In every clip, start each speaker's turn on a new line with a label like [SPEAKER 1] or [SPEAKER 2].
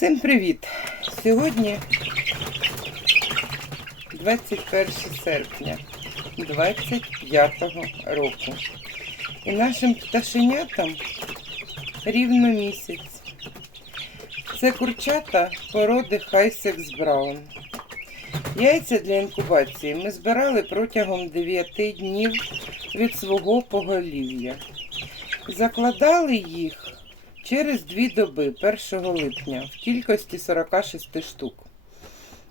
[SPEAKER 1] Всім привіт! Сьогодні 21 серпня 25-го року. І нашим пташенятам рівно місяць. Це курчата породи Хайсекс Браун. Яйця для інкубації ми збирали протягом 9 днів від свого поголів'я. Закладали їх через дві доби 1 липня в кількості 46 штук.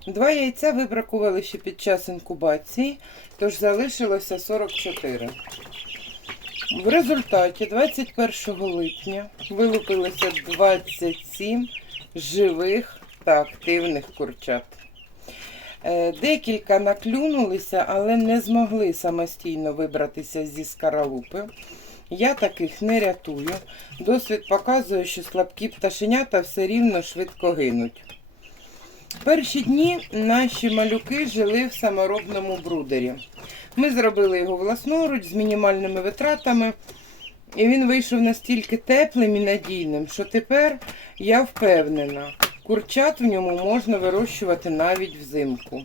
[SPEAKER 1] Два яйця вибракували ще під час інкубації, тож залишилося 44. В результаті 21 липня вилупилося 27 живих та активних курчат. Е, Декілька наклюнулися, але не змогли самостійно вибратися зі скаралупи. Я таких не рятую. Досвід показує, що слабкі пташенята все рівно швидко гинуть. Перші дні наші малюки жили в саморобному брудері. Ми зробили його власноруч з мінімальними витратами, і він вийшов настільки теплим і надійним, що тепер я впевнена, курчат в ньому можна вирощувати навіть взимку.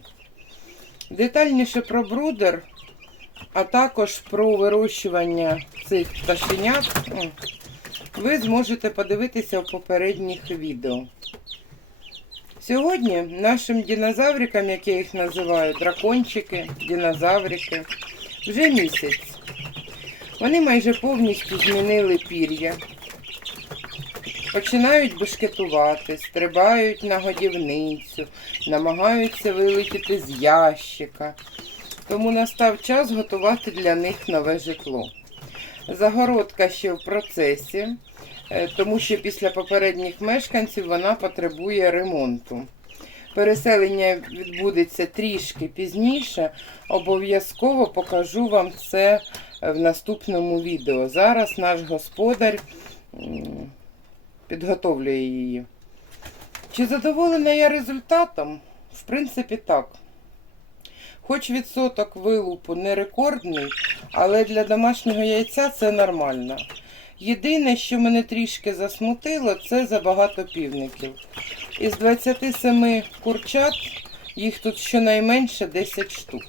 [SPEAKER 1] Детальніше про брудер, а також про вирощування цих пташенят ви зможете подивитися в попередніх відео. Сьогодні нашим динозаврикам, як я їх називаю, дракончики, динозаврики, вже місяць. Вони майже повністю змінили пір'я, починають бешкетувати, стрибають на годівницю, намагаються вилетіти з ящика. Тому настав час готувати для них нове житло. Загородка ще в процесі, е, тому що після попередніх мешканців вона потребує ремонту. Переселення відбудеться трішки пізніше. Обов'язково покажу вам це в наступному відео. Зараз наш господар підготовлює її. Чи задоволена я результатом? В принципі, так. Хоч відсоток вилупу не рекордний, але для домашнього яйця це нормально. Єдине, що мене трішки засмутило, це забагато півників. Із 27 курчат їх тут щонайменше 10 штук.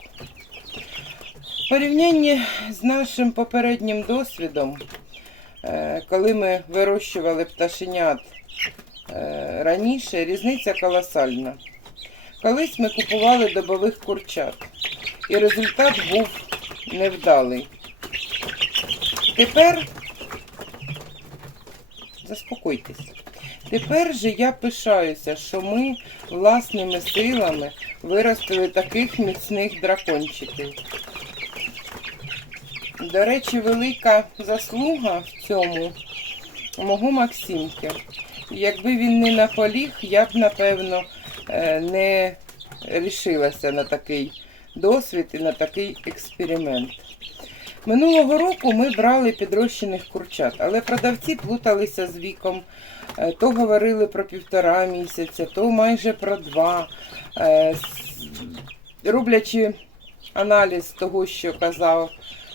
[SPEAKER 1] В порівнянні з нашим попереднім досвідом, е, коли ми вирощували пташенят е, раніше, різниця колосальна. Колись ми купували добових курчат, і результат був невдалий. Тепер заспокойтесь. Тепер же я пишаюся, що ми власними силами виростили таких міцних дракончиків. До речі, велика заслуга в цьому мого Максимки. Якби він не наполіг, я б, напевно, не рішилася на такий досвід і на такий експеримент. Минулого року ми брали підрощених курчат, але продавці плуталися з віком. Е, То говорили про півтора місяця, то майже про два. Е, Роблячи аналіз того, що казав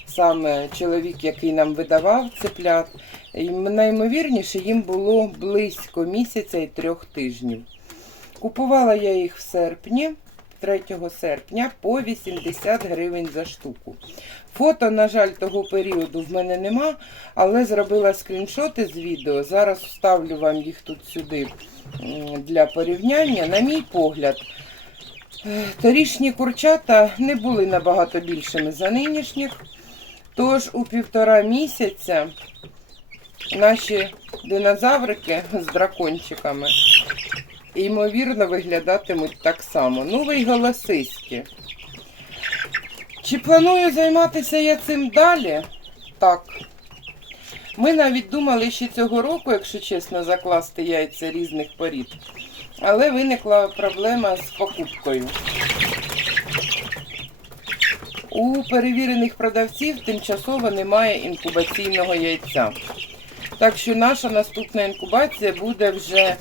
[SPEAKER 1] саме чоловік, який нам видавав цеплят, найімовірніше їм було близько місяця і трьох тижнів. Купувала я їх в серпні, 3 серпня, по 80 гривень за штуку. Фото, на жаль, того періоду в мене нема, але зробила скріншоти з відео. Зараз вставлю вам їх тут сюди для порівняння. На мій погляд, е, торішні курчата не були набагато більшими за нинішніх. Тож у півтора місяця наші динозаврики з дракончиками ймовірно виглядатимуть так само. Ну, ви й голосиські. Чи планую займатися я цим далі? Так. Ми навіть думали ще цього року, якщо чесно, закласти яйця різних порід. Але виникла проблема з покупкою. У перевірених продавців тимчасово немає інкубаційного яйця. Так що наша наступна інкубація буде вже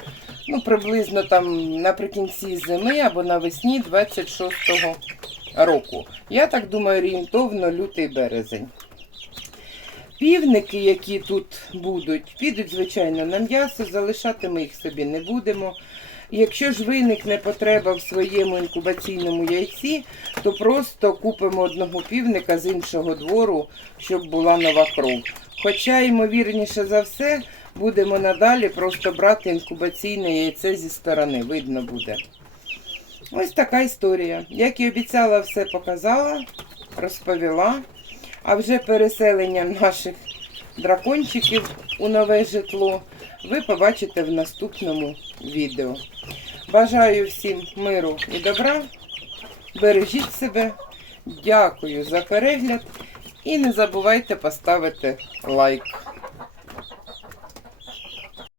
[SPEAKER 1] ну, приблизно там наприкінці зими або навесні 26-го року. Я так думаю, орієнтовно лютий березень. Півники, які тут будуть, підуть, звичайно, на м'ясо, залишати ми їх собі не будемо. Якщо ж виникне потреба в своєму інкубаційному яйці, то просто купимо одного півника з іншого двору, щоб була нова кров. Хоча, ймовірніше за все, будемо надалі просто брати інкубаційне яйце зі сторони, видно буде. Ось така історія. Як і обіцяла, все показала, розповіла. А вже переселення наших дракончиків у нове житло ви побачите в наступному відео. Бажаю всім миру і добра. Бережіть себе. Дякую за перегляд. І не забувайте поставити лайк.